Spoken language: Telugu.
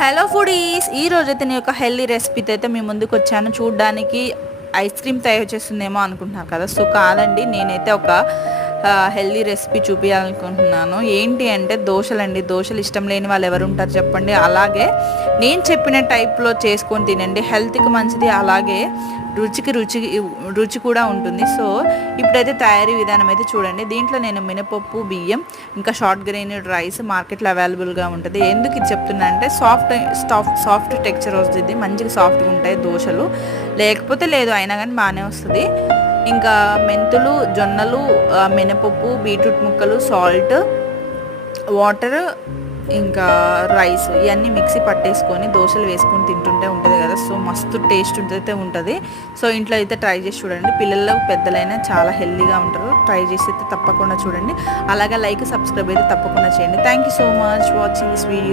హలో ఫుడీస్, ఈ రోజైతే నేను ఒక హెల్దీ రెసిపీతో అయితే మీ ముందుకు వచ్చాను. చూడడానికి ఐస్ క్రీమ్ తయారు చేస్తుందేమో అనుకుంటున్నారు కదా, సో కాదండి. నేనైతే ఒక హెల్దీ రెసిపీ చూపించాలనుకుంటున్నాను. ఏంటి అంటే దోశలండి. దోశలు ఇష్టం లేని వాళ్ళు ఎవరు ఉంటారు చెప్పండి. అలాగే నేను చెప్పిన టైప్లో చేసుకొని తినండి, హెల్త్కి మంచిది, అలాగే రుచికి రుచి కూడా ఉంటుంది. సో ఇప్పుడైతే తయారీ విధానం అయితే చూడండి. దీంట్లో నేను మినపప్పు, బియ్యం, ఇంకా షార్ట్ గ్రెయిన్ రైస్ మార్కెట్లో అవైలబుల్గా ఉంటుంది. ఎందుకు ఇది చెప్తున్నా అంటే సాఫ్ట్ టెక్స్చర్ వస్తుంది, మంచిగా సాఫ్ట్గా ఉంటాయి దోశలు. లేకపోతే లేదు, అయినా కానీ బాగానే వస్తుంది. ఇంకా మెంతులు, జొన్నలు, మినపప్పు, బీట్రూట్ ముక్కలు, సాల్ట్, వాటర్, ఇంకా రైస్, ఇవన్నీ మిక్సీ పట్టేసుకొని దోశలు వేసుకొని తింటుంటే ఉంటుంది కదా, సో మస్తు టేస్ట్ అయితే ఉంటుంది. సో ఇంట్లో అయితే ట్రై చేసి చూడండి. పిల్లలు పెద్దలైనా చాలా హెల్తీగా ఉంటారు. ట్రై చేసి అయితే తప్పకుండా చూడండి. అలాగే లైక్, సబ్స్క్రైబ్ అయితే తప్పకుండా చేయండి. Thank you so much watching this video.